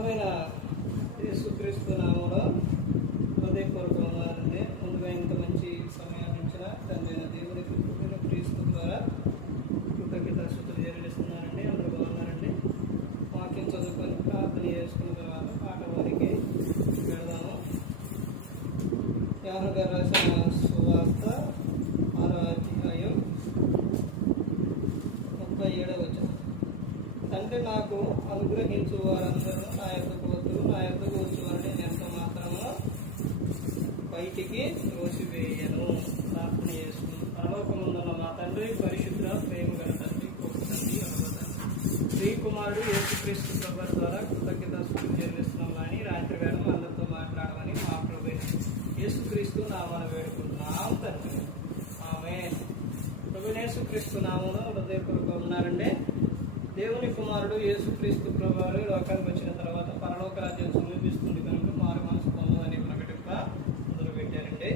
ప్రభువైన యేసుక్రీస్తు నామంలో హృదయపూర్వకంగానండి ముందుగా ఇంత మంచి సమయాన్ని ఇచ్చిన తండ్రి అయిన దేవునికి పుట్టిన క్రీస్తు ద్వారా కృతజ్ఞత శుద్ధులు జరిగిస్తున్నానండి అందరూ బాగున్నారండి వాక్యం చదువుకొని ప్రార్థన చేసుకున్న తర్వాత పాట వారికి వెళదాము యాహ గారు రాసిన సువార్త ఆరో అధ్యాయం ముప్పై ఏడవ వచ్చిన అంటే నాకు అనుగ్రహించు వారందరూ నా యొక్క కోతులు నా యొక్క వచ్చు వారిని ఎంత మాత్రము బయటికి త్రోసివేయను. ప్రార్థన చేసుకుని పరలోకముందున్న మా తండ్రి పరి ప్రేమ గల తండ్రి గొప్ప తండ్రి అలవ తండ్రి శ్రీ కుమారుడు యేసుక్రీస్తు ప్రభు ద్వారా కృతజ్ఞత స్థుతులు చెల్లిస్తున్నాం కానీ రాత్రి వేళ మా అందరితో మాట్లాడమని మా ప్రభు యేసుక్రీస్తు నామన వేడుకుంటున్నాం తండ్రి ఆమె ప్రభు యేసుక్రీస్తు నామను హృదయపూర్వకంగా ఉన్నారండి దేవుని కుమారుడు క్రీస్తు ప్రభువారు లోకానికి వచ్చిన తర్వాత పరలోక రాజ్యం సమీపిస్తుంది కనుక మారు మనసు పొందదని ప్రకటింప మొదలు పెట్టారండి.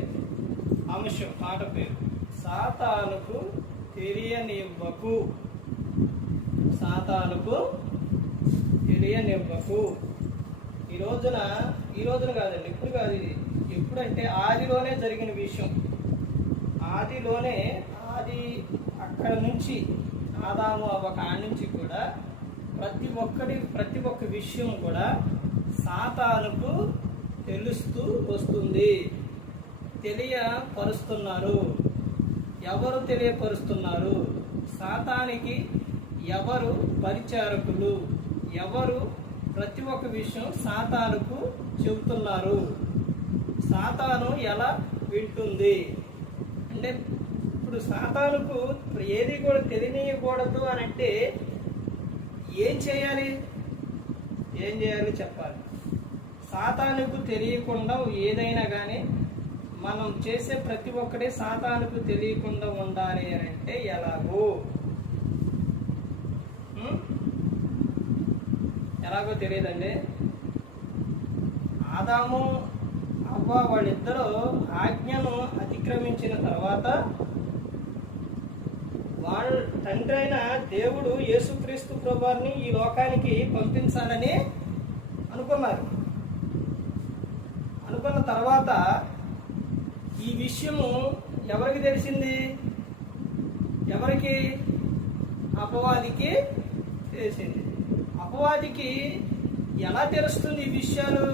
అంశం పాట పేరు. సాతానుకు తెలియనివ్వకు. సాతానుకు తెలియనివ్వకు. ఈ రోజున ఈ రోజున కాదండి ఇప్పుడు కాదు ఇది. ఎప్పుడంటే ఆదిలోనే జరిగిన విషయం. ఆదిలోనే ఆది అక్కడ నుంచి ఆదాము అవ్వ కాడి నుంచి ప్రతి ఒక్కటి ప్రతి ఒక్క విషయం కూడా సాతానుకు తెలుస్తూ వస్తుంది. తెలియపరుస్తున్నారు. ఎవరు తెలియపరుస్తున్నారు? సాతానికి ఎవరు పరిచారకులు? ఎవరు ప్రతి ఒక్క విషయం సాతానుకు చెబుతున్నారు? సాతాను ఎలా వింటుంది? అంటే ఇప్పుడు సాతానుకు ఏది కూడా తెలియకూడదు అని అంటే ఏం చేయాలి? ఏం చేయాలి చెప్పాలి. సాతానుకు తెలియకుండా ఏదైనా కానీ మనం చేసే ప్రతి ఒక్కటి సాతానుకు తెలియకుండా ఉండాలి అని అంటే ఎలాగో? ఎలాగో తెలియదండి. ఆదాము అవ్వ వాళ్ళిద్దరూ ఆజ్ఞను అతిక్రమించిన తర్వాత వాళ్ళ తండ్రి అయిన దేవుడు యేసుక్రీస్తు ప్రభువారిని ఈ లోకానికి పంపించాలని అనుకున్నారు. అనుకున్న తర్వాత ఈ విషయము ఎవరికి తెలిసింది? ఎవరికి? అపవాదికి తెలిసింది. అపవాదికి ఎలా తెలుస్తుంది ఈ విషయాలు?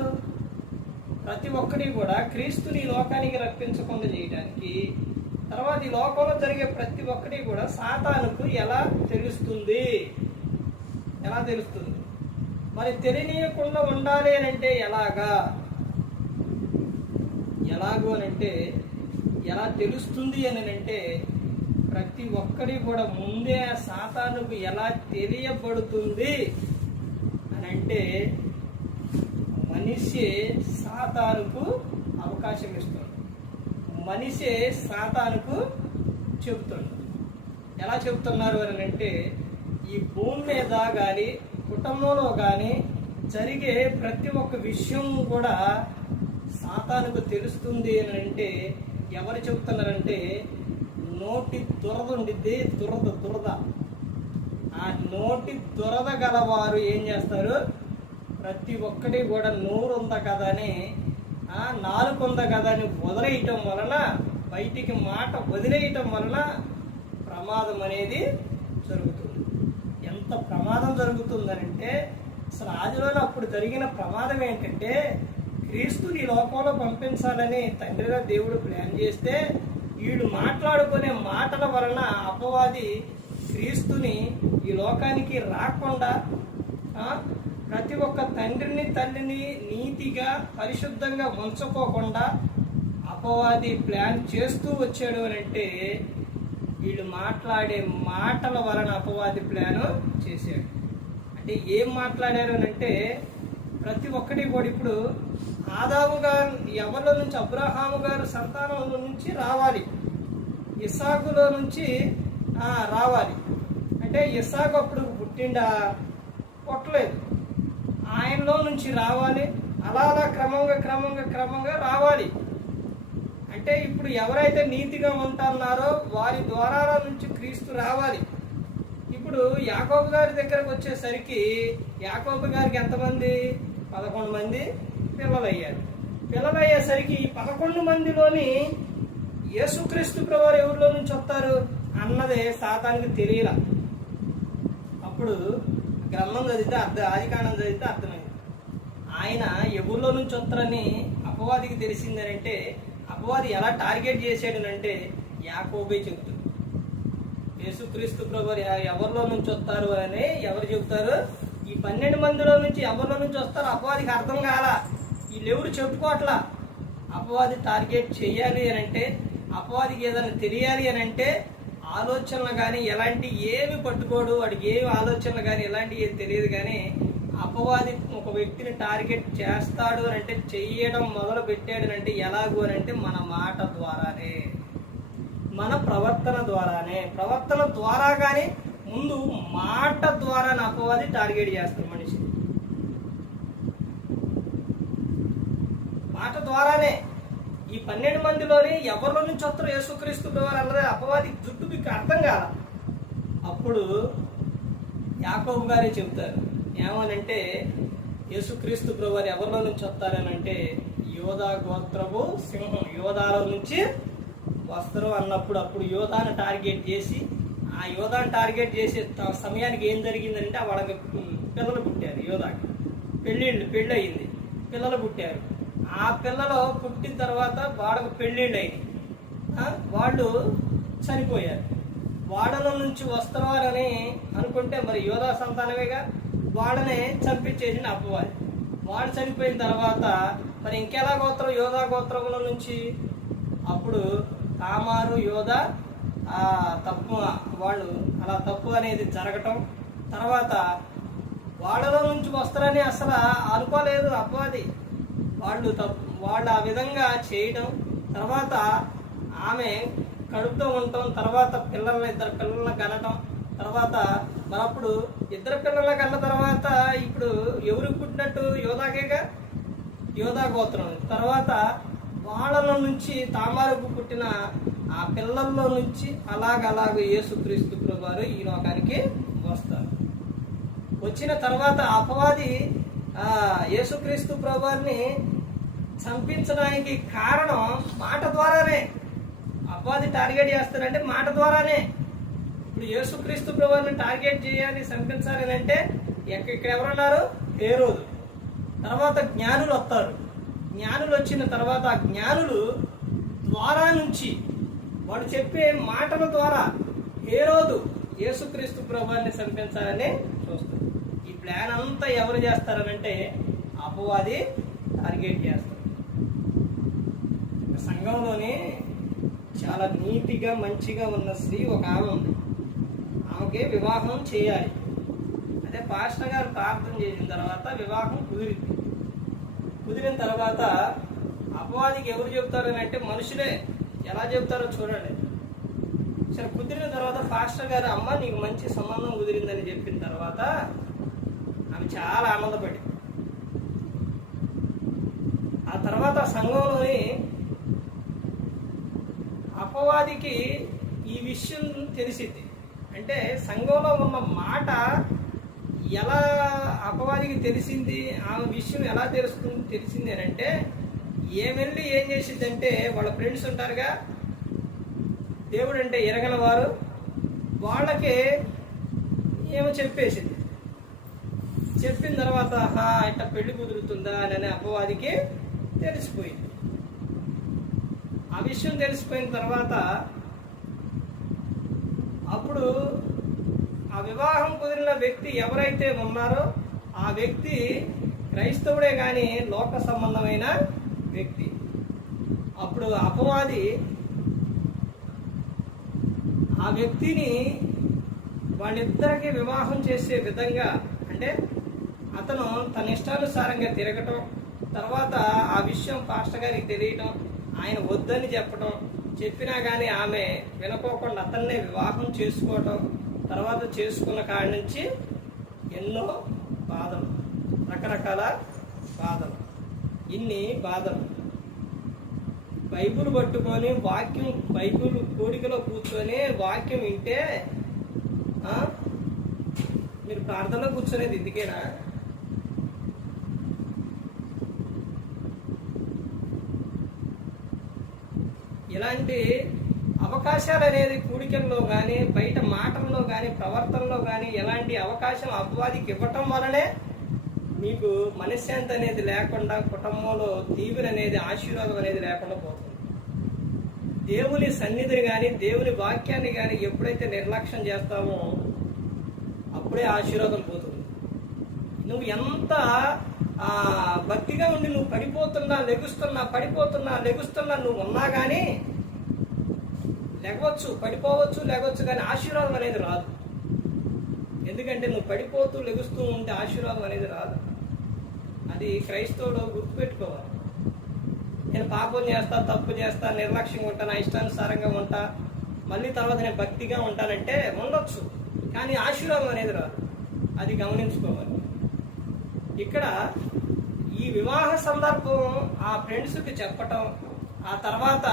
ప్రతి ఒక్కటి కూడా క్రీస్తుని లోకానికి రప్పించకుండా చేయడానికి తర్వాత ఈ లోకంలో జరిగే ప్రతి ఒక్కటి కూడా సాతానుకు ఎలా తెలుస్తుంది? ఎలా తెలుస్తుంది? మరి తెలియనీయకుండా ఉండాలి అని అంటే ఎలాగా? ఎలాగో అని అంటే ఎలా తెలుస్తుంది అని అంటే ప్రతి ఒక్కడి కూడా ముందే సాతానుకు ఎలా తెలియబడుతుంది అని అంటే మనిషి సాతానుకు అవకాశం ఇస్తుంది. మనిషే సాతానుకు చెబుతుంది ఎలా చెబుతున్నారు అని అంటే ఈ భూమి మీద కానీ కుటుంబంలో కానీ జరిగే ప్రతి ఒక్క విషయం కూడా సాతానుకు తెలుస్తుంది అని అంటే ఎవరు చెబుతున్నారంటే నోటి దురద ఉండిద్ది దురద దురద. ఆ నోటి దురద గలవారు ఏం చేస్తారు? ప్రతి ఒక్కటి కూడా నోరు ఉందా కదా అని ఆ నాలుగు కదా అని వదిలేయటం వలన బయటికి మాట వదిలేయటం వలన ప్రమాదం అనేది జరుగుతుంది. ఎంత ప్రమాదం జరుగుతుందనంటే అసలు ఆదిలో అప్పుడు జరిగిన ప్రమాదం ఏంటంటే క్రీస్తుని ఈ లోకంలో పంపించాలని తండ్రిగా దేవుడు ప్లాన్ చేస్తే వీడు మాట్లాడుకునే మాటల వలన అపవాది క్రీస్తుని ఈ లోకానికి రాకుండా ప్రతి ఒక్క తండ్రిని తల్లిని నీతిగా పరిశుద్ధంగా ఉంచుకోకుండా అపవాది ప్లాన్ చేస్తూ వచ్చాడు అని అంటే వీళ్ళు మాట్లాడే మాటల వలన అపవాది ప్లాన్ చేశాడు. అంటే ఏం మాట్లాడారు అని అంటే ప్రతి ఒక్కటి కూడా ఇప్పుడు ఆదాము గారు ఎవరిలో నుంచి అబ్రహాము గారు సంతానంలో నుంచి రావాలి. ఇసాకులో నుంచి రావాలి. అంటే ఇసాకు అప్పుడు పుట్టిండా? పుట్టలేదు. క్రమంలో నుంచి రావాలి. అలా అలా క్రమంగా క్రమంగా క్రమంగా రావాలి. అంటే ఇప్పుడు ఎవరైతే నీతిగా ఉంటున్నారో వారి ద్వారాల నుంచి క్రీస్తు రావాలి. ఇప్పుడు యాకోబు గారి దగ్గరకు వచ్చేసరికి యాకోబు గారికి ఎంతమంది? పదకొండు మంది పిల్లలు అయ్యారు పిల్లలు అయ్యేసరికి ఈ పదకొండు మందిలోని యేసుక్రీస్తు ప్రభు ఎవరిలో నుంచి వస్తారు? అన్నదే సాతానికి తెలియల. అప్పుడు గ్రంథం చదివితే అర్థం ఆదికాండం చదివితే అర్థమైంది. ఆయన ఎవరిలో నుంచి వస్తారని అపవాదికి తెలిసిందని అంటే అపవాది ఎలా టార్గెట్ చేశాడనంటే యాకోబే చెబుతుంది. యేసుక్రీస్తు ప్రభు ఎవరిలో నుంచి వస్తారు అని ఎవరు చెబుతారు? ఈ పన్నెండు మందిలో నుంచి ఎవరిలో నుంచి వస్తారో? అపవాదికి అర్థం కాల. వీళ్ళెవరు చెప్పుకోవట్లా? అపవాది టార్గెట్ చేయాలి అని అంటే అపవాదికి ఏదైనా తెలియాలి అని అంటే ఆలోచనలు కానీ ఎలాంటి ఏమి పట్టుకోడు వాడికి ఏమి ఆలోచనలు కానీ ఎలాంటి ఏది తెలియదు కానీ అపవాది ఒక వ్యక్తిని టార్గెట్ చేస్తాడు అని అంటే చెయ్యడం మొదలు పెట్టాడు అని అంటే ఎలాగూ అని అంటే మన మాట ద్వారానే. మన ప్రవర్తన ద్వారానే. ప్రవర్తన ద్వారా కానీ ముందు మాట ద్వారా అపవాది టార్గెట్ చేస్తారు మనిషి మాట ద్వారానే. ఈ పన్నెండు మందిలోని ఎవరిలో నుంచి వస్తారు యేసుక్రీస్తు అన్నది అపవాది జుట్టు మీకు అర్థం కాదు అప్పుడు యాకోబు గారే చెబుతారు. ఏమనంటే యేసుక్రీస్తు ప్రభు ఎవరిలో నుంచి వస్తారని అంటే యోధా గోత్రము సింహం. యోధాలో నుంచి వస్తారు అన్నప్పుడు అప్పుడు యోధాను టార్గెట్ చేసి ఆ యోధాను టార్గెట్ చేసే సమయానికి ఏం జరిగిందంటే వాళ్ళకి పిల్లలు పుట్టారు యోధాకి పెళ్ళిళ్ళు పెళ్ళి అయింది పిల్లలు పుట్టారు. ఆ పిల్లలు పుట్టిన తర్వాత వాళ్ళకు పెళ్ళిళ్ళు అయింది వాళ్ళు చనిపోయారు. వాడల నుంచి వస్తారని అనుకుంటే మరి యోధా సంతానమేగా? వాడనే చంపించేసిన అపవాది. వాడు చనిపోయిన తర్వాత మరి ఇంకెలా గోత్రం? యోధా గోత్రముల నుంచి? అప్పుడు తామారు యోధ ఆ తప్పు వాళ్ళు అలా తప్పు అనేది జరగటం. తర్వాత వాళ్ళలో నుంచి వస్తారని అసలు అనుకోలేదు అపవాది. వాళ్ళు తప్పు వాళ్ళు ఆ విధంగా చేయడం తర్వాత ఆమె కడుపుతో ఉండటం. తర్వాత పిల్లల్ని ఇద్దరు పిల్లల్ని కనటం. తర్వాత మరప్పుడు ఇద్దరు పిల్లల కన్న తర్వాత ఇప్పుడు ఎవరు పుట్టినట్టు యోధాకేగా? యోధా గోత్రం తర్వాత వాళ్ళలో నుంచి తామారుకు పుట్టిన ఆ పిల్లల్లో నుంచి అలాగలాగ యేసుక్రీస్తు వారు ఈ లోకానికి వస్తారు. వచ్చిన తర్వాత అపవాది యేసుక్రీస్తు ప్రభువారిని చంపించడానికి కారణం మాట ద్వారానే. అపవాది టార్గెట్ చేస్తారంటే మాట ద్వారానే. ఇప్పుడు యేసుక్రీస్తు ప్రభుని టార్గెట్ చేయాలి చంపించాలి అని అంటే ఎక్కడెక్కడ ఇక్కడ ఎవరున్నారు ఏ రోజు తర్వాత జ్ఞానులు వస్తారు. జ్ఞానులు వచ్చిన తర్వాత ఆ జ్ఞానులు ద్వారా నుంచి వాడు చెప్పే మాటల ద్వారా ఏ రోజు యేసుక్రీస్తు ప్రభాన్ని చంపించాలని చూస్తారు. ఈ ప్లాన్ అంతా ఎవరు చేస్తారనంటే అపవాది టార్గెట్ చేస్తారు. సంఘంలోని చాలా నీటిగా మంచిగా ఉన్న స్త్రీ ఒక ఆమె ఉంది. ఆమెకి వివాహం చేయాలి. అదే పాస్టర్ గారు ప్రార్థన చేసిన తర్వాత వివాహం కుదిరింది. కుదిరిన తర్వాత అపవాదికి ఎవరు చెబుతారు అని అంటే మనుషులే. ఎలా చెప్తారో చూడండి. సరే కుదిరిన తర్వాత పాస్టర్ గారు అమ్మ నీకు మంచి సంబంధం కుదిరిందని చెప్పిన తర్వాత ఆమె చాలా ఆనందపడి ఆ తర్వాత సంఘంలోని అపవాదికి ఈ విషయం తెలిసింది. అంటే సంఘంలో ఉన్న మాట ఎలా అపవాదికి తెలిసింది ఆమె విషయం ఎలా తెలుస్తుంది తెలిసింది అని అంటే ఏమెళ్ళి ఏం చేసిందంటే వాళ్ళ ఫ్రెండ్స్ ఉంటారుగా దేవుడు అంటే ఎరగల వారు వాళ్ళకి ఏమో చెప్పేసింది. చెప్పిన తర్వాత "ఆహా, ఇట్లా పెళ్ళి కుదురుతుందా అని అపవాదికి తెలిసిపోయింది. ఆ విషయం తెలిసిపోయిన తర్వాత అప్పుడు ఆ వివాహం కుదిరిన వ్యక్తి ఎవరైతే ఉన్నారో ఆ వ్యక్తి క్రైస్తవుడే కానీ లోక సంబంధమైన వ్యక్తి. అప్పుడు అపవాది ఆ వ్యక్తిని వాళ్ళిద్దరికీ వివాహం చేసే విధంగా అంటే అతను తన ఇష్టానుసారంగా తిరగటం తర్వాత ఆ విషయం పాస్టర్ గారికి తెలియటం ఆయన వద్దని చెప్పడం చెప్పినా కానీ ఆమె వినకోకుండా అతన్నే వివాహం చేసుకోవటం తర్వాత చేసుకున్న కాడి నుంచి ఎన్నో బాధలు రకరకాల బాధలు. ఇన్ని బాధలు. బైబుల్ పట్టుకొని వాక్యం బైబుల్ కోడికలో కూర్చొని వాక్యం వింటే మీరు ప్రార్థనలో కూర్చొనేది ఇందుకేనా? ఇలాంటి అవకాశాలు అనేది కూడికల్లో కానీ బయట మాటల్లో కానీ ప్రవర్తనలో కానీ ఎలాంటి అవకాశం అపవాదికి ఇవ్వటం వలనే మీకు మనశ్శాంతి అనేది లేకుండా కుటుంబంలో తీవ్ర అనేది ఆశీర్వాదం అనేది లేకుండా పోతుంది. దేవుని సన్నిధిని కానీ దేవుని వాక్యాన్ని కానీ ఎప్పుడైతే నిర్లక్ష్యం చేస్తామో అప్పుడే ఆశీర్వాదం పోతుంది. నువ్వు ఎంత భక్తిగా ఉండి నువ్వు పడిపోతున్నా లెగుస్తున్నా పడిపోతున్నా లెగుస్తున్నా నువ్వు ఉన్నా కానీ లెగవచ్చు పడిపోవచ్చు లెగవచ్చు కానీ ఆశీర్వాదం అనేది రాదు. ఎందుకంటే నువ్వు పడిపోతూ లెగుస్తూ ఉంటే ఆశీర్వాదం అనేది రాదు. అది క్రైస్తవుడు గుర్తుపెట్టుకోవాలి. నేను పాపం చేస్తా తప్పు చేస్తా నిర్లక్ష్యంగా ఉంటా నా ఇష్టానుసారంగా ఉంటా మళ్ళీ తర్వాత నేను భక్తిగా ఉంటానంటే ఉండొచ్చు. కానీ ఆశీర్వాదం అనేది రాదు. అది గమనించుకోవాలి. ఇక్కడ ఈ వివాహ సందర్భం ఆ ఫ్రెండ్స్కి చెప్పటం ఆ తర్వాత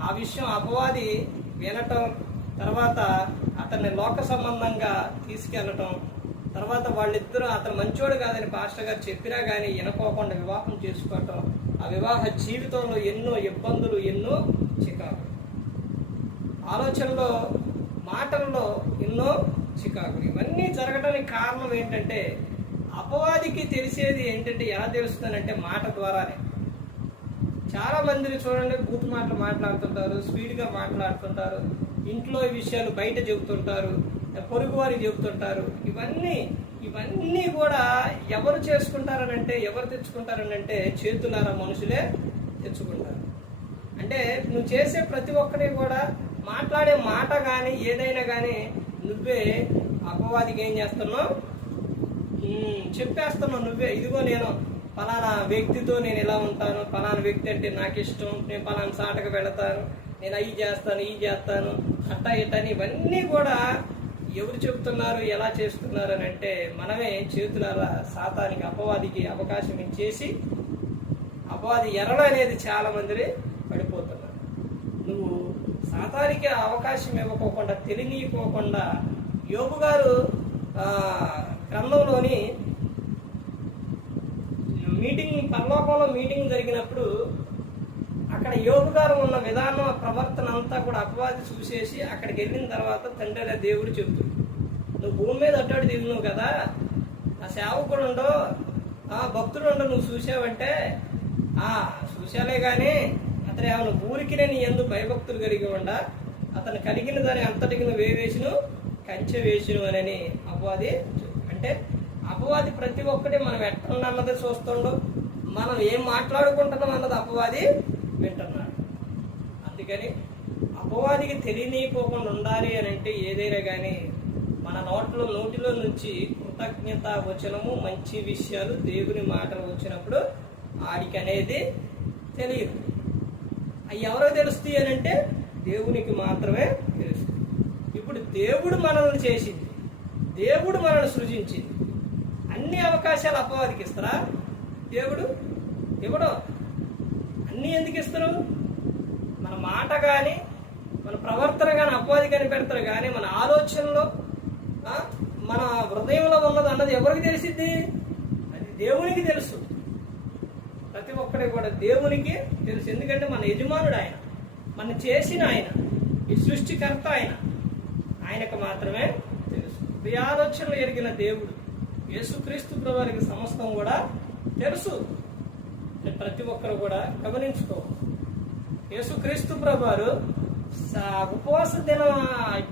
ఆ విషయం అపవాది వినటం తర్వాత అతన్ని లోక సంబంధంగా తీసుకెళ్ళటం తర్వాత వాళ్ళిద్దరూ అతను మంచోడు కాదని పాస్టర్ గారు చెప్పినా కానీ వినకోకుండా వివాహం చేసుకోవటం ఆ వివాహ జీవితంలో ఎన్నో ఇబ్బందులు ఎన్నో చికాకు ఆలోచనలో మాటల్లో ఎన్నో చికాకులు. ఇవన్నీ జరగడానికి కారణం ఏంటంటే అపవాదికి తెలిసేది ఏంటంటే ఎలా తెలుస్తుందంటే మాట ద్వారానే. చాలా మందిని చూడండి బూత్ మాటలు మాట్లాడుతుంటారు స్పీడ్గా మాట్లాడుతుంటారు ఇంట్లో విషయాలు బయట చెబుతుంటారు పొరుగు వారికి చెబుతుంటారు. ఇవన్నీ ఇవన్నీ కూడా ఎవరు చేసుకుంటారనంటే ఎవరు తెచ్చుకుంటారనంటే చేతులారా మనుషులే తెచ్చుకుంటారు. అంటే నువ్వు చేసే ప్రతి ఒక్కరి కూడా మాట్లాడే మాట కానీ ఏదైనా కానీ నువ్వే అపవాదికి ఏం చేస్తున్నావు? Hmm. చెప్పేస్తున్నావు నువ్వే. ఇదిగో నేను పలానా వ్యక్తితో నేను ఎలా ఉంటాను? పలానా వ్యక్తి అంటే నాకు ఇష్టం. నేను పలానా సాటకు వెళతాను. నేను అవి చేస్తాను ఇవి చేస్తాను. అట్టా ఇట్టా అని ఇవన్నీ కూడా ఎవరు చెప్తున్నారు ఎలా చేస్తున్నారు అని అంటే మనమే చేతులారా సాతానికి అపవాదికి అవకాశం ఇచ్చేసి అపవాది ఎరడం అనేది చాలా మంది పడిపోతున్నారు. నువ్వు శాతానికి అవకాశం ఇవ్వకోకుండా తెలియకోకుండా యోగు గారు గ్రంథంలోని మీటింగ్ పరలోకంలో మీటింగ్ జరిగినప్పుడు అక్కడ యోగు గారు ఉన్న విధానం ప్రవర్తన అంతా కూడా అపవాది చూసేసి అక్కడికి వెళ్ళిన తర్వాత తండ్రి దేవుడు చెబుతుంది నువ్వు భూమి మీద అడ్డాడు దిగున్నావు కదా ఆ సేవకుడు ఉండో ఆ భక్తుడు ఉండో నువ్వు చూసావంటే ఆ చూశాలే కానీ అతను ఏమైనా ఊరికి నీ ఎందు భయభక్తులు కలిగి ఉండ అతను కలిగిన దాని అంతటికి నువ్వు వేవేసిను కంచె వేసిను అని అపవాది ఏంటంటే అంటే అపవాది ప్రతి ఒక్కటి మనం ఎట్లున్నది చూస్తుండో. మనం ఏం మాట్లాడుకుంటున్నాం అన్నది అపవాది వింటున్నాడు. అందుకని అపవాదికి తెలియనీయకోకుండా ఉండాలి అని అంటే ఏదైనా కానీ మన నోట్లో నోటిలో నుంచి కృతజ్ఞత వచనము మంచి విషయాలు దేవుని మాటలు వచ్చినప్పుడు ఆడికి అనేది తెలియదు. అవి ఎవరో తెలుస్తాయి అని అంటే దేవునికి మాత్రమే తెలుస్తుంది ఇప్పుడు దేవుడు మనల్ని చేసింది. దేవుడు మనల్ని సృజించింది. అన్ని అవకాశాలు అపవాదికి ఇస్తారా? దేవుడు? ఇవ్వడం అన్నీ ఎందుకు ఇస్తారు మన మాట కానీ మన ప్రవర్తన కానీ అపవాది కానీ పెడతారు కానీ మన ఆలోచనలో మన హృదయంలో ఉన్నది అన్నది ఎవరికి తెలిసిద్ది? అది దేవునికి తెలుసు. ప్రతి ఒక్కరికి కూడా దేవునికి తెలుసు. ఎందుకంటే మన యజమానుడు ఆయన మన చేసిన ఆయన ఈ సృష్టికర్త ఆయన. ఆయనకు మాత్రమే తెలుసు ఆలోచనలు ఎరిగిన దేవుడు. యేసుక్రీస్తు ప్రభువారికి సమస్తం కూడా తెలుసు. ప్రతి ఒక్కరు కూడా గమనించుకో. యేసుక్రీస్తు ప్రభువారు ఉపవాస దినం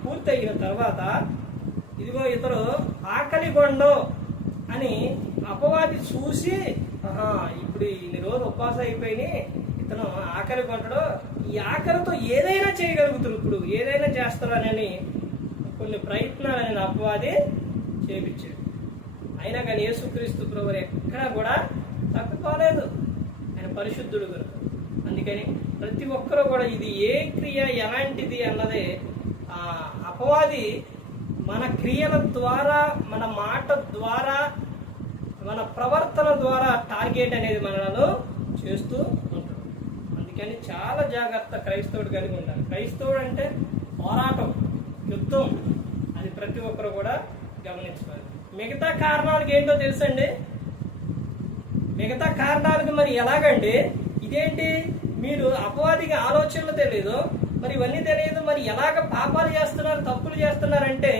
పూర్తి అయిన తర్వాత ఇదిగో ఇతరు ఆకలి కొండో అని అపవాది చూసి ఇప్పుడు ఇన్ని రోజులు ఉపవాస అయిపోయినాయి ఇతను ఆకలి కొంటాడు ఈ ఆకలితో ఏదైనా చేయగలుగుతారు ఇప్పుడు ఏదైనా చేస్తారని కొన్ని ప్రయత్నాలని అపవాది చేపించాడు. అయినా కానీ యేసుక్రీస్తు ప్రభు ఎక్కడా కూడా తక్కువలేదు ఆయన పరిశుద్ధుడు కనుక అందుకని ప్రతి ఒక్కరూ కూడా ఇది ఏ క్రియ ఎలాంటిది అన్నదే ఆ అపవాది మన క్రియల ద్వారా మన మాట ద్వారా మన ప్రవర్తన ద్వారా టార్గెట్ అనేది మనలో చేస్తూ ఉంటాడు. అందుకని చాలా జాగ్రత్త క్రైస్తవుడు కలిగి ఉండాలి. క్రైస్తవుడు అంటే పోరాటం యుద్ధం. అది ప్రతి ఒక్కరు కూడా గమనించుకోవాలి. మిగతా కారణాలకు ఏంటో తెలుసండి? మిగతా కారణాలకు మరి ఎలాగండి? ఇదేంటి? మీరు అపవాదికి ఆలోచనలు తెలియదు. మరి ఇవన్నీ తెలియదు. మరి ఎలాగ పాపాలు చేస్తున్నారు తప్పులు చేస్తున్నారంటే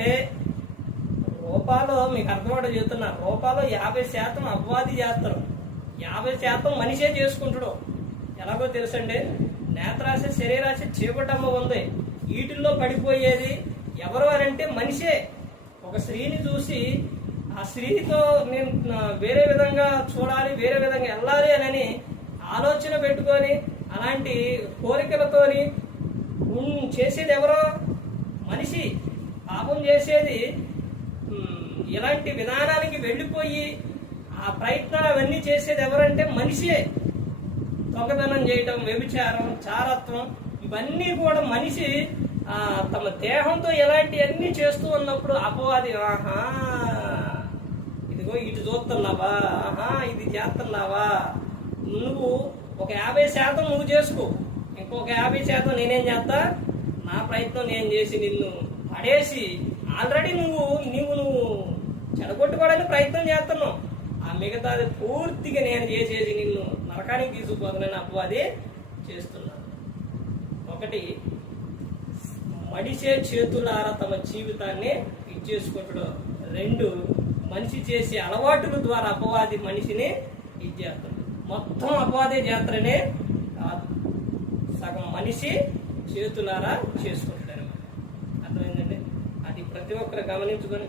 రూపాలో మీకు అర్థమవుట చెప్తున్నా రూపాలో యాభై శాతం అపవాది చేస్తారు. యాభై శాతం మనిషే చేసుకుంటాడు. ఎలాగో తెలుసండి? నేత్రాశ శరీరాశ చీకటమ్మ ఉంది. వీటిల్లో పడిపోయేది ఎవరు అంటే మనిషే. ఒక స్త్రీని చూసి ఆ స్త్రీతో నేను వేరే విధంగా చూడాలి వేరే విధంగా వెళ్ళాలి అని ఆలోచన పెట్టుకొని అలాంటి కోరికలతోని చేసేది ఎవరో మనిషి. పాపం చేసేది ఇలాంటి విధానానికి వెళ్ళిపోయి ఆ ప్రయత్నాలు అవన్నీ చేసేది ఎవరంటే మనిషే. దొంగతనం చేయటం వ్యభిచారం చారత్వం ఇవన్నీ కూడా మనిషి తమ దేహంతో ఎలాంటివన్నీ చేస్తూ ఉన్నప్పుడు అపవాది ఆహా ఇదిగో ఇటు చూస్తున్నావా ఆహా ఇది చేస్తున్నావా నువ్వు ఒక యాభై శాతం నువ్వు చేసుకో ఇంకొక యాభై శాతం నేనేం చేస్తా నా ప్రయత్నం నేను చేసి నిన్ను పడేసి ఆల్రెడీ నువ్వు నువ్వు నువ్వు చెడగొట్టుకోవడానికి ప్రయత్నం చేస్తున్నావు. ఆ మిగతాది పూర్తిగా నేను చేసేసి నిన్ను నరకానికి అపోవా అది చేస్తున్నాను ఒకటి మడిసే చేతులారా తమ జీవితాన్ని ఇచ్చేసుకుంటాడు. రెండు మనిషి చేసే అలవాటుల ద్వారా అపవాది మనిషిని ఇచ్చేస్తాడు మొత్తం అపవాదే చేస్తారనే కాదు. సగం మనిషి చేతులారా చేసుకుంటారు అర్థమైందండి? అది ప్రతి ఒక్కరు గమనించుకొని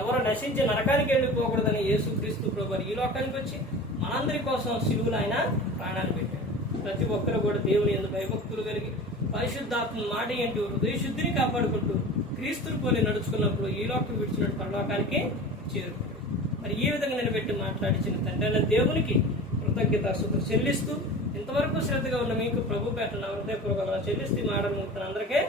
ఎవరు నశించి నరకానికి వెళ్ళిపోకూడదని యేసుక్రీస్తు ప్రభు ఈ లోకానికి వచ్చి మనందరి కోసం శిలువులు ఆయన ప్రాణాలు పెట్టాడు. ప్రతి ఒక్కరు కూడా దేవుని ఎందుకు భయభక్తులు కలిగి పరిశుద్ధాత్మ మాట ఏంటి? హృదయ శుద్ధిని కాపాడుకుంటూ క్రీస్తుని పోలి నడుచుకున్నప్పుడు ఈ లోకం విడిచినట్టు పరలోకానికి చేరుకుంటాడు మరి ఈ విధంగా నిలబెట్టి మాట్లాడించిన తండ్రి దేవునికి కృతజ్ఞత చెల్లిస్తూ ఇంతవరకు శ్రద్ధగా ఉన్న మీకు ప్రభు పెట్టిన హృదయపూర్వకంగా చెల్లిస్తూ మాట మాటలు అందరికీ